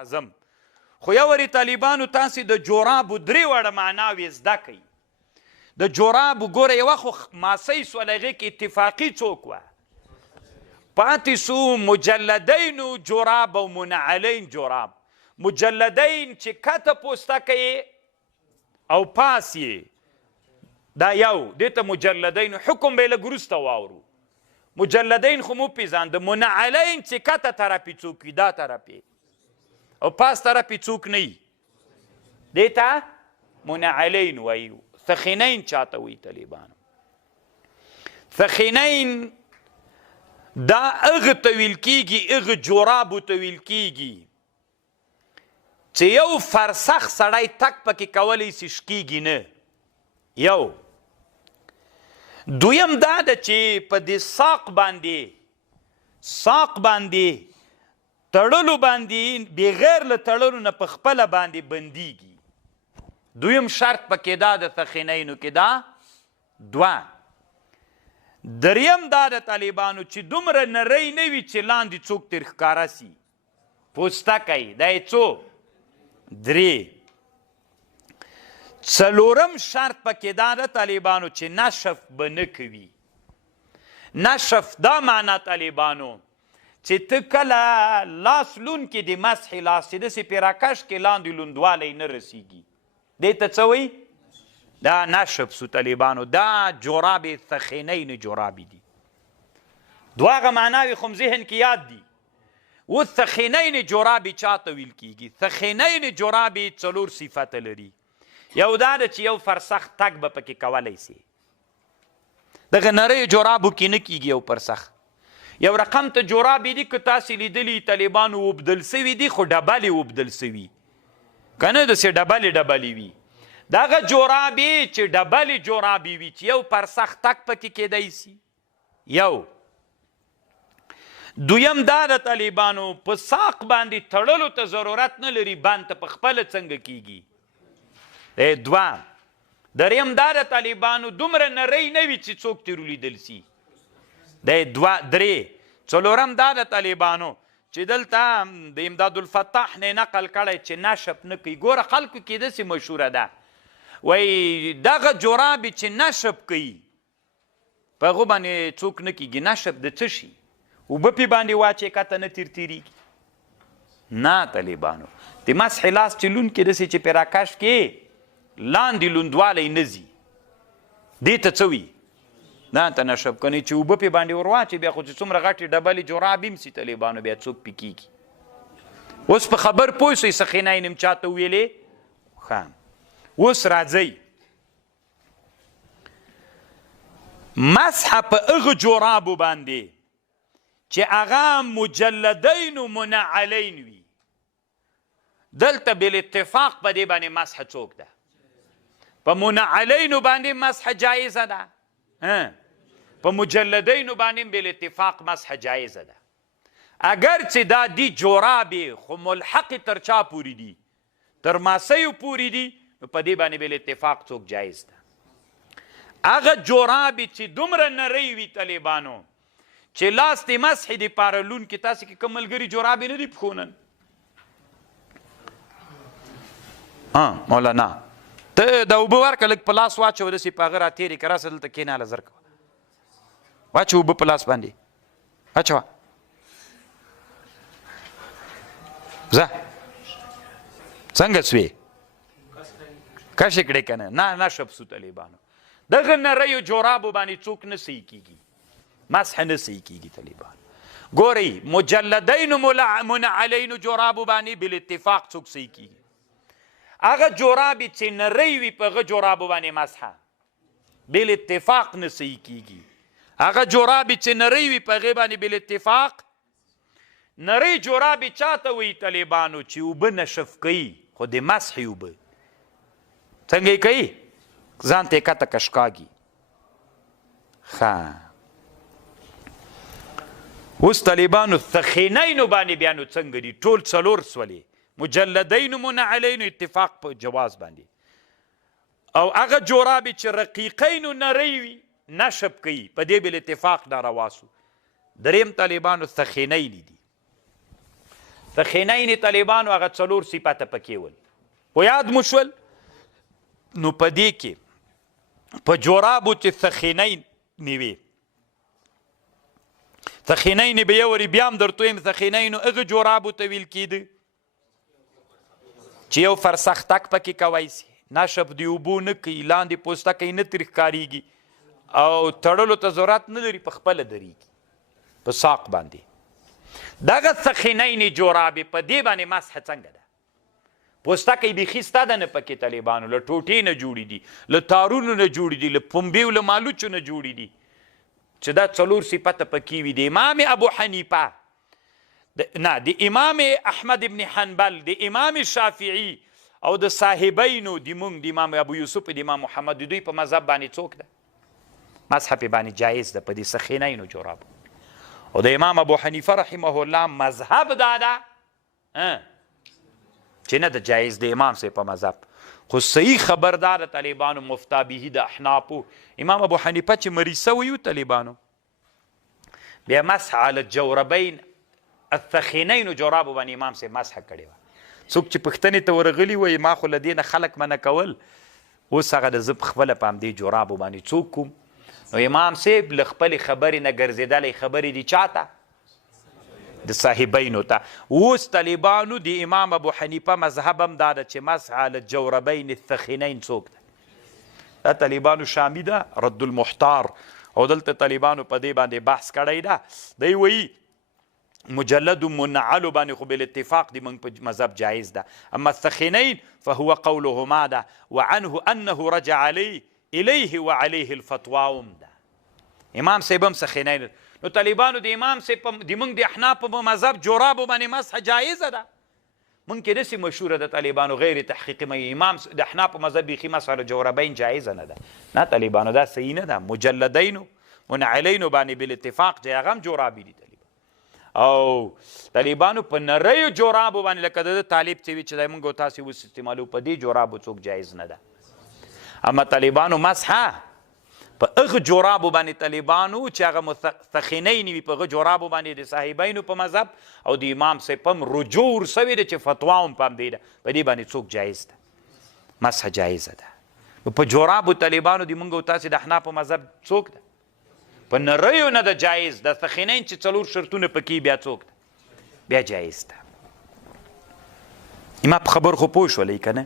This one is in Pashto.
اعظم خو یو وری طالبانو تاسې د جورابو 3 وړه معناوې زده کوي د جورابو ګوره یوه خو ماسۍ سول هغې کې اتفاقي څوک وه پاتې سو مجلدین جوراب او منعلین جوراب مجلدین چې کته پوستکه یې او پاس یې دا یو دې ته مجلدین حکم به یې لږ وروسته واورو مجلدین خو مو پیژاند منعلین چې کته طرفې څوک وي دا طرفې او پاس طرفې څوک نه وي دې ته منعلین وایي ثخینین چاته وایي طالبانو ثخینین دا هغه ته ویل کېږي هغه جورابو ته ویل کېږي چې یو فرسخ سړی تک پکې کولی سي شکېږي نه یو دویم دا ده چې په دې ساق باندې تړلو باندې بغیر له تړلو نه په خپله باندې بندیږي دویم شرط پکې دا د ثخینینو کې دا دوه دریم دا د طالبانو چې دومره نری نه وي چې لاندې څوک تر ښکاره سي پوستکی دا یې څو 3 څلورم شرط پکې دا د طالبانو چې نشف به نه کوي نشف دا معنا طالبانو چې ته کله لاس لون کې د مسح لاس چې داسې پیراکش کې لاندې لوندوالی نه رسیږي دې ته څه وایي دا نشف سو طالبانو دا جوراب ثخینین جورابی دي دوه هغه معناوې خو ذهن کې یاد دي و ثخینین جورابی چاته ویل کېږي ثخینین جورابی 4 صفته لري یو دا ده چې یو فرسخ تګ به پکې کولی سي دغه نریو جورابو کې نه کېږي یو فرسخ یو رقم ته جورابې دي که تاسې لیدلي طالبانو وبدل سوي دي خو ډبلې وبدل سوي که نه داسې ډبلې وي دغه جورابې چې ډبلې جورابې وي چې یو فرسخ تک پکې کیدی سي یو دویم دا د طالبانو په ساق باندې تړلو ته ضرورت نه لري بند ته په خپله څنګه کیږي دوه دریم دا د طالبانو دومره نری نه وي چې څوک ترې ولیدل سي دی 3 څلورم دا د طالبانو چې دلته د امداد الفتاح نه نقل کړی چې نشف نه کوي ګوره خلکو کې داسې مشهوره ده وایي دغه جورابې چې نشف کوي په هغو باندې څوک نه کېږي نشف د څه شي اوبه پې باندې واچې کته نه تیرتیریږي نه طالبانو د مسح لاس چې لون کې داسې چې پیراکش کې لاندې لوندوالی نه ځي دې ته څه وي نه ته نشف کنی چې اوبه پې باندې ور واچې بیا خو چې څومره غټې ډبلې جوراب هم سي طالبانو بیا څوک پې کېږي اوس په خبر پوه سئ ثخینین هم چاته ویلې ښه اوس راځئ مسح په هغه جورابو باندې چې هغه مجلدین و منعلین وي دلته بالاتفاق په دې باندې مسح څوک ده په منعلینو باندې مسح جایزه ده په مجلدینو باندې بالاتفاق مسح جایزه ده اگر چې دا دی جورابې خو ملحق تر چا پورې دي تر ماسیو پورې دي نو په دې باندې بالاتفاق څوک جایز ده هغه جورابې چې دومره نری وي طالبانو چې لاس د مسح دپاره لون کې تاسې کې کوم ملګري جورابې نه دي پښو نن مولانا ته دا اوبه ورکړه لږ په لاس واچوه داسې په هغه راتېرې که راسه دلته کښېنه هله زر کوه واچوه اوبه په لاس باندې اچوه ځه څنګه سوې کشې کړې که نه نشف سو طالبانو دغه نریو جورابو باندې څوک نه صحیح کېږي مسح نه صحیح کېږي طالبانو ګورئ مجلدین منعلین جورابو باندې بالاتفاق څوک صحیح کېږي هغه جورابې چې نری وي په هغه جورابو باندې مسحه بالاتفاق نه صحیح کېږي هغه جورابې چې نری وي په هغې باندې بالاتفاق نری جورابې چاته وایي طالبانو چې اوبه نشف کوي خو د مسحې اوبه څنګه یې کوي ځان ته یې کته کشکاږي ښه اوس طالبانو ثخینینو باندې بیا نو څنګه دي ټول 4 سولې مجلدین منعلین اتفاق په جواز باندې او هغه جورابې چې رقیقین نری وي نشب کوي په دې بالاتفاق ناروا سو دریم طالبانو ثخینین دي ثخینین طالبانو هغه 4 صفته پکې ول و یاد مو شول نو په دې کې په جورابو چې ثخینین نیوي ثخینین به یوري بیا هم درته وایم ثخینینو هغه جورابو ته ویل کېده چې یو فرسخ تک پکې کوی سي نشف د اوبو نه کوي لاندې پوستکی نه ترې ښکارېږي او تړلو ته ضرورت نه لري په خپله درېږي په ساق باندې دغه ثخینین جورابې په دې باندې مسح څنګه ده پوستکی بیخي ستا ده نه پکې طالبانو له ټوټې نه جوړې دي له تارونو نه جوړې دي له پنبې له مالوچو نه جوړې دي چې دا 4 صفته پکې وي د امام ابو حنیفه نه د امام احمد ابن حنبل د امام شافعي او د صاحبینو د مونږ د امام ابو یوسف د امام محمد د دوی په مذهب باندې څوک ده مسح پې باندې جایز ده په دې ثخینینو جورابو او د امام ابو حنیفه رحمه الله مذهب دا ده چې نه ده جایز د امام صاحب په مذهب خو صحیح خبردار طالبانو مفتا به د احنافو امام ابو حنیفه چې مریض سوی و طالبانو بیا مسح علی الجوربین الثخینین جورابو باندې امام صاحب مسح کړی وه څوک چې پوښتنې ته ورغلي وایي ما خو له دې نه خلک منع کول اوس هغه د زه پخپله په همدې جورابو باندې څوک کوم نو امام صاحب له خپلې خبرې نه ګرځېدلی خبرې دي چاته د صاحبینو ته اوس طالبانو د امام ابو حنیفه مذهب هم دا ده چې مسح علی الجوربین الثخینین څوک ده دا طالبانو شامی ده رد المحتار او دلته طالبانو په دې باندې بحث کړی ده دی وایي مجلد منعل باندې خو بالاتفاق دی موږ په مذهب جایز ده اما الثخینین فهو قولهما ده وعنه انه رجع الیه وعلیه الفتواوم ده امام صاحب هم ثخینین نو طالبانو د امام صاحب د موږ د احنافو په مذهب جورابو باندې مسح جایزه ده موږ کې داسې مشهوره ده طالبانو غیر تحقیقي امام د احنافو مذهب بیخي مسح جوربین جایزه نه ده نه طالبانو دا صحیح نه ده مجلدینو منعلینو باندې بالاتفاق چې هغه هم جورابي دي او طالبانو په نریو جورابو باندې لکه د طالب چې وي چې دی موږ او تاسې اوس استعمالو په دې جورابو څوک جایز نه ده اما طالبانو مسحه په هغه جورابو باندې طالبانو چې هغه ثخینین وي په هغه جورابو باندې د صاحبینو په مذهب او د امام صاحب هم رجوع ورسوې ده چې فتوا هم په همدې ده په دې باندې څوک جایز ده مسحه جایزه ده په جورابو طالبانو د موږ او تاسې د احنافو مذهب څوک ده په نریو نه ده جایز د ثخینین چې 4 شرطونه پکې بیا څوک ده بیا جایز ده ما په خبر خو پوه شولئ که نه